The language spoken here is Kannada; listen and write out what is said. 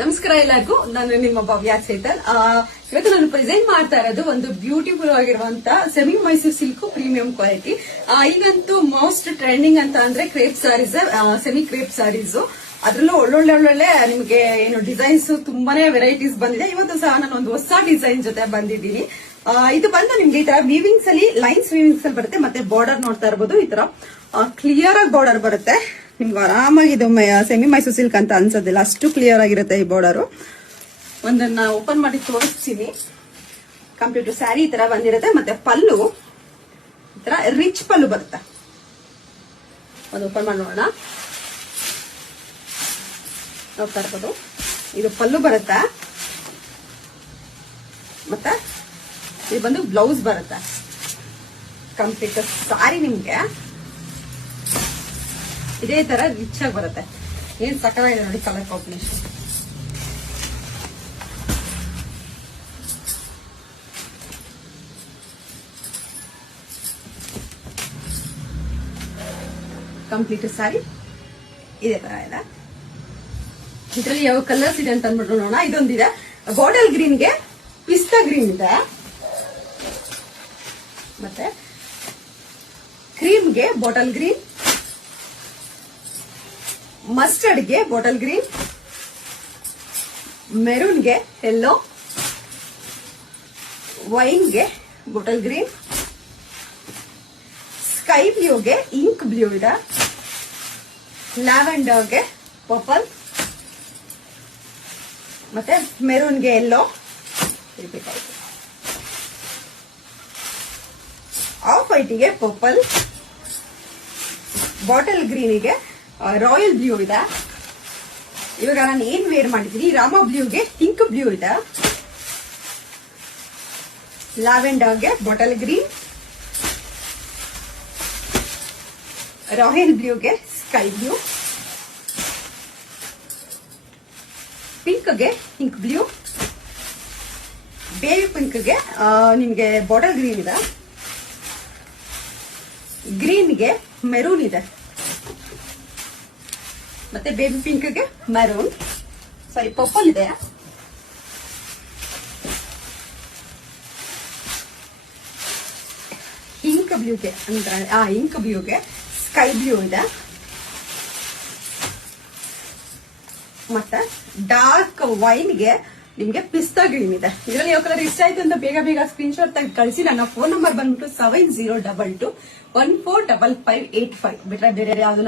ನಮಸ್ಕಾರ ಎಲ್ಲರಿಗೂ. ನಾನು ನಿಮ್ಮ ಭವ್ಯ ಚೇತನ್. ಇವತ್ತು ನಾನು ಪ್ರೆಸೆಂಟ್ ಮಾಡ್ತಾ ಇರೋದು ಒಂದು ಬ್ಯೂಟಿಫುಲ್ ಆಗಿರುವಂತ semi Mysore silk premium quality. ಈಗಂತೂ ಮೋಸ್ಟ್ ಟ್ರೆಂಡಿಂಗ್ ಅಂತ ಅಂದ್ರೆ crepe saris, semi crepe saris. ಅದ್ರಲ್ಲೂ ಒಳ್ಳೊಳ್ಳೆ ನಿಮಗೆ ಏನು ಡಿಸೈನ್ಸ್ ತುಂಬಾನೇ ವೆರೈಟೀಸ್ ಬಂದಿದೆ. ಇವತ್ತು ಸಹ ನಾನು ಒಂದು ಹೊಸ ಡಿಸೈನ್ ಜೊತೆ ಬಂದಿದ್ದೀನಿ. ಇದು ಬಂದು ನಿಮ್ಗೆ ಈ ತರ ವೀವಿಂಗ್ಸ್ ಅಲ್ಲಿ ಲೈನ್ಸ್ ವೀವಿಂಗ್ಸ್ ಅಲ್ಲಿ ಬರುತ್ತೆ. ಮತ್ತೆ ಬಾರ್ಡರ್ ನೋಡ್ತಾ ಇರಬಹುದು, ಈ ತರ ಕ್ಲಿಯರ್ ಆಗಿ ಬಾರ್ಡರ್ ಬರುತ್ತೆ. ನಿಮ್ಗೆ ಆರಾಮಾಗಿ ಇದು ಸೆಮಿ ಮೈಸೂರು ಸಿಲ್ಕ್ ಅಂತ ಅನ್ಸೋದಿಲ್ಲ, ಅಷ್ಟು ಕ್ಲಿಯರ್ ಆಗಿರುತ್ತೆ ಈ ಬಾರ್ಡರ್. ಒಂದನ್ನ ಓಪನ್ ಮಾಡಿ ತೋರಿಸ್ತೀನಿ. ಕಂಪ್ಲೀಟ್ ಸ್ಯಾರಿ ಈ ತರ ಬಂದಿರುತ್ತೆ. ಮತ್ತೆ ಪಲ್ಲು ಈ ತರ ರಿಚ್ ಪಲ್ಲು ಬರುತ್ತೆ. ಒಂದು ಓಪನ್ ಮಾಡಿ ನೋಡೋಣ. ನೋಡ್ತಾ ಇರ್ಬೋದು, ಇದು ಪಲ್ಲು ಬರುತ್ತೆ. ಮತ್ತೆ ಇದು ಬಂದು ಬ್ಲೌಸ್ ಬರುತ್ತೆ. ಕಂಪ್ಲೀಟ್ ಸಾರಿ ನಿಮ್ಗೆ ಇದೇ ತರ ರಿಚ್ ಆಗಿ ಬರುತ್ತೆ. ಏನ್ ಸಕ್ಕತ್ತಾಗಿದೆ ನೋಡಿ ಕಲರ್ ಕಾಂಬಿನೇಷನ್. ಕಂಪ್ಲೀಟ್ ಸಾರಿ ಇದೇ ತರ ಇದೆ. ಇದರಲ್ಲಿ ಯಾವ ಕಲರ್ಸ್ ಇದೆ ಅಂತ ಅಂದ್ಬಿಟ್ಟು ನೋಡೋಣ. ಇದೊಂದಿದೆ ಬಾಟಲ್ ಗ್ರೀನ್ಗೆ ಪಿಸ್ತಾ ಗ್ರೀನ್ ಇದೆ. ಮತ್ತೆ ಕ್ರೀಮ್ಗೆ ಬಾಟಲ್ ಗ್ರೀನ್, ಮಸ್ಟರ್ಡ್ಗೆ ಬಾಟಲ್ ಗ್ರೀನ್, ಮೆರೂನ್ಗೆ ಯೆಲ್ಲೋ, ವೈನ್ಗೆ ಬಾಟಲ್ ಗ್ರೀನ್, ಸ್ಕೈ ಬ್ಲೂಗೆ ಇಂಕ್ ಬ್ಲೂ ಇದೆ, ಲ್ಯಾವೆಂಡರ್ಗೆ ಪರ್ಪಲ್, ಮತ್ತೆ ಮೆರೂನ್ಗೆ ಯೆಲ್ಲೋ, ಆಫ್ ವೈಟ್ಗೆ ಪರ್ಪಲ್, ಬಾಟಲ್ ಗ್ರೀನಿಗೆ ರಾಯಲ್ ಬ್ಲೂ ಇದೆ. ಇವಾಗ ನಾನು ಏನ್ ವೇರ್ ಮಾಡಿದ್ದೀನಿ, ರಾಮ ಬ್ಲೂಗೆ ಪಿಂಕ್ ಬ್ಲೂ ಇದೆ, ಲ್ಯಾವೆಂಡರ್ಗೆ ಬಾಟಲ್ ಗ್ರೀನ್, ರಾಯಲ್ ಬ್ಲೂಗೆ ಸ್ಕೈ ಬ್ಲೂ, ಪಿಂಕ್ಗೆ ಪಿಂಕ್ ಬ್ಲೂ, ಬೇಬಿ ಪಿಂಕ್ಗೆ ನಿಮ್ಗೆ ಬಾಟಲ್ ಗ್ರೀನ್ ಇದೆ, ಗ್ರೀನ್ಗೆ ಮೆರೂನ್ ಇದೆ, ಮತ್ತೆ ಬೇಬಿ ಪಿಂಕ್ಗೆ ಮೆರೂನ್, ಸಾರಿ ಪರ್ಪಲ್ ಇದೆ, ಇಂಕ್ ಬ್ಲೂಗೆ ಅಂದ್ರೆ ಇಂಕ್ ಬ್ಲೂಗೆ ಸ್ಕೈ ಬ್ಲೂ ಇದೆ, ಮತ್ತೆ ಡಾರ್ಕ್ ವೈನ್ಗೆ ನಿಮ್ಗೆ ಪಿಸ್ತಾ ಗ್ರೀನ್ ಇದೆ. ಇದರಲ್ಲಿ ಯಾವ ಕಲರ್ ಇಷ್ಟ ಆಯ್ತು ಅಂತ ಬೇಗ ಸ್ಕ್ರೀನ್ ಶಾಟ್ ತೆಗೆದು ಕಳಿಸಿ. ನನ್ನ ಫೋನ್ ನಂಬರ್ ಬಂದ್ಬಿಟ್ಟು 7022145585 ಬಿಟ್ರೆ ಬೇರೆ ಯಾವ್ದು